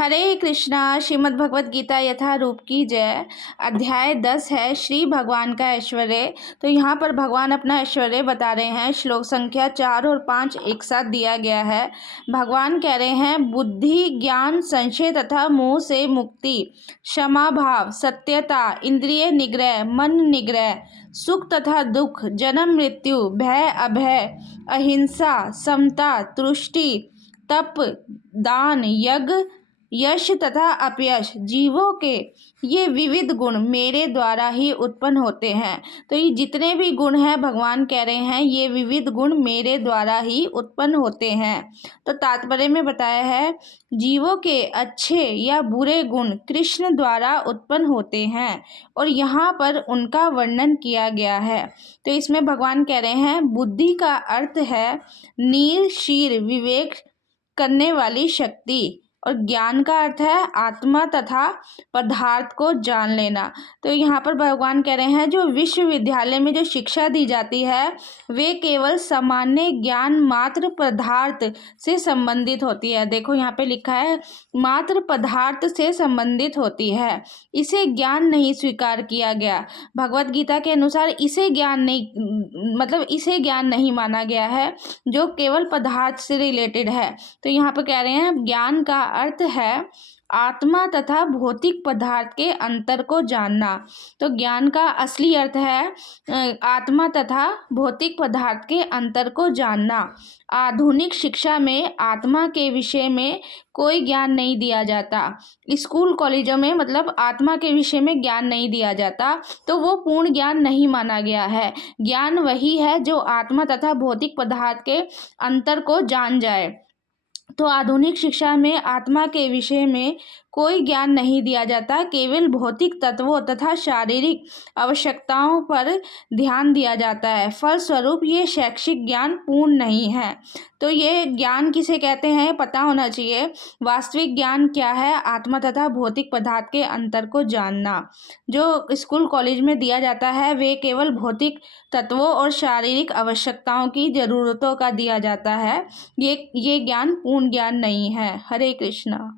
हरे कृष्णा। श्रीमद् भगवत गीता यथा रूप की जय। अध्याय 10 है श्री भगवान का ऐश्वर्य। तो यहाँ पर भगवान अपना ऐश्वर्य बता रहे हैं। श्लोक संख्या 4 और 5 एक साथ दिया गया है। भगवान कह रहे हैं बुद्धि, ज्ञान, संशय तथा मोह से मुक्ति, क्षमा भाव, सत्यता, इंद्रिय निग्रह, मन निग्रह, सुख तथा दुख, जन्म मृत्यु, भय अभय, अहिंसा, समता, तुष्टि, तप, दान, यज्ञ, यश तथा अपयश, जीवों के ये विविध गुण मेरे द्वारा ही उत्पन्न होते हैं। तो ये जितने भी गुण हैं भगवान कह रहे हैं ये विविध गुण मेरे द्वारा ही उत्पन्न होते हैं। तो तात्पर्य में बताया है जीवों के अच्छे या बुरे गुण कृष्ण द्वारा उत्पन्न होते हैं और यहाँ पर उनका वर्णन किया गया है। तो इसमें भगवान कह रहे हैं बुद्धि का अर्थ है नीर शीर विवेक करने वाली शक्ति और ज्ञान का अर्थ है आत्मा तथा पदार्थ को जान लेना। तो यहाँ पर भगवान कह रहे हैं जो विश्वविद्यालय में जो शिक्षा दी जाती है वे केवल सामान्य ज्ञान मात्र पदार्थ से संबंधित होती है। देखो यहाँ पे लिखा है मात्र पदार्थ से संबंधित होती है, इसे ज्ञान नहीं स्वीकार किया गया। भगवत गीता के अनुसार इसे ज्ञान नहीं माना गया है जो केवल पदार्थ से रिलेटेड है। तो यहाँ पर कह रहे हैं ज्ञान का अर्थ है आत्मा तथा भौतिक पदार्थ के अंतर को जानना। तो ज्ञान का असली अर्थ है आत्मा तथा भौतिक पदार्थ के अंतर को जानना। आधुनिक शिक्षा में आत्मा के विषय में कोई ज्ञान नहीं दिया जाता। स्कूल कॉलेजों में मतलब आत्मा के विषय में ज्ञान नहीं दिया जाता, तो वो पूर्ण ज्ञान नहीं माना गया है। ज्ञान वही है जो आत्मा तथा भौतिक पदार्थ के अंतर को जान जाए। तो आधुनिक शिक्षा में आत्मा के विषय में कोई ज्ञान नहीं दिया जाता, केवल भौतिक तत्वों तथा शारीरिक आवश्यकताओं पर ध्यान दिया जाता है। फलस्वरूप ये शैक्षिक ज्ञान पूर्ण नहीं है। तो ये ज्ञान किसे कहते हैं पता होना चाहिए। वास्तविक ज्ञान क्या है? आत्मा तथा भौतिक पदार्थ के अंतर को जानना। जो स्कूल कॉलेज में दिया जाता है वे केवल भौतिक तत्वों और शारीरिक आवश्यकताओं की ज़रूरतों का दिया जाता है। ये ज्ञान पूर्ण ज्ञान नहीं है। हरे कृष्णा।